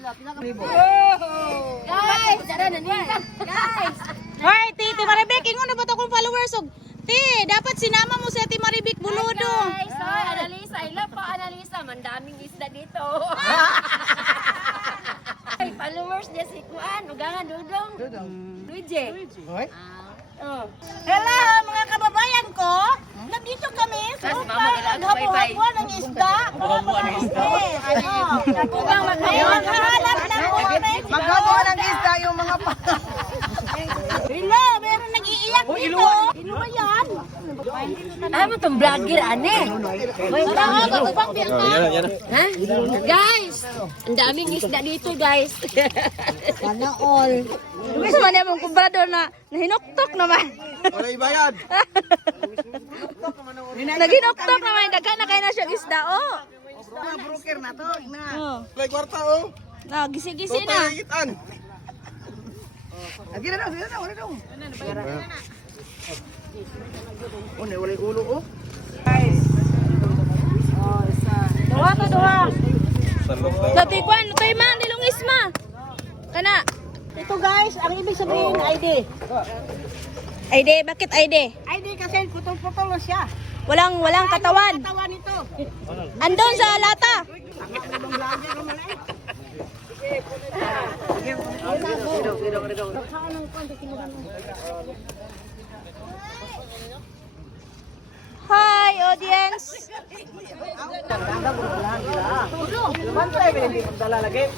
Guys, guys. Hoy, Titi Maribek, ingon na ba to kung followers og Ti, dapat sinama mo si Ate Maribek Buludo. Guys, Analisa, ila pa Analisa, mandaming isda dito. Ay, followers niya si Kuan, ugangan Dudong. Luigi. Hello mga kababayan ko, nandito kami sa maghabuhabwa ng isda. Ubang Maghahanap ng orange. Maghabuha ng isda yung mga Hello, meron nag-iiyak dito. Sino ba yan? Ano mo itong vlogger, ane? Ha? Guys, ang daming isda dito, guys. Sana all. Gusto man yung kumbrador na nahinuktok naman. Wala ibayad. Naghinuktok naman. Daghan na kayo na siyang isda, oh. Mga broker na to. Na. Oh. May kwarta oh. Na, gisi-gisi na. Papayitan. Lagi na daw, wala daw. Oh, wala yung ulo oh. Duha ka, duha. Dati kwan, tayo man, nilong isma. Kana. Ito guys, ang ibig sabihin ID. ID, bakit ID? ID kasi putol-putol siya. Walang katawan. Katawan ito. Andon sa lata. Hi audience.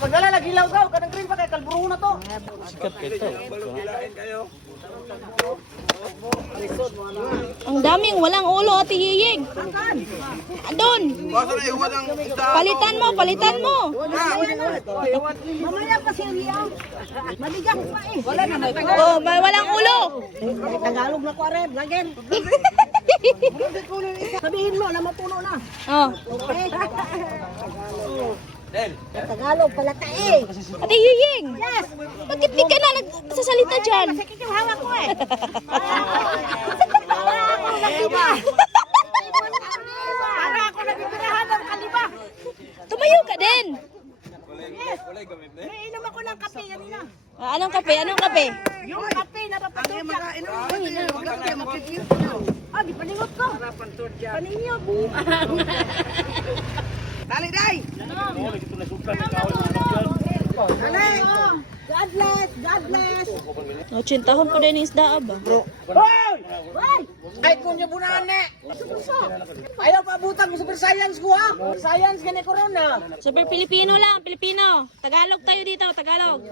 Pag nalalagi lang daw, kanang green pa kay kalburo na to. Ang daming walang ulo, Ate Yiying. Andun. Basta na iwan ang isda. Palitan mo. Mamaya pa siya. Maligang pa eh. Wala na may Oh, walang ulo. Tagalog na ko are, vlogger. Sabihin mo na mapuno na. Oh. Tagalog pala ka eh. Ate Yiying. Yes. Bakit di ka na nagsasalita dyan? Sakit yung hawak ko eh. Para ako nabibirahan ng kaliba. Tumayo ka din. May inom ako ng kape kanina. Anong kape? Yung kape na papadok ka. Di paningot ko. Paningot. Dali, day. God bless. God bless. No, chintahon po din yung isda ba? Hoy! Ay, kung niyo bunahan ne. Ayaw pa butang ko super science ko ha. Science gani corona. Super Pilipino lang, Pilipino. Tagalog tayo dito, Tagalog.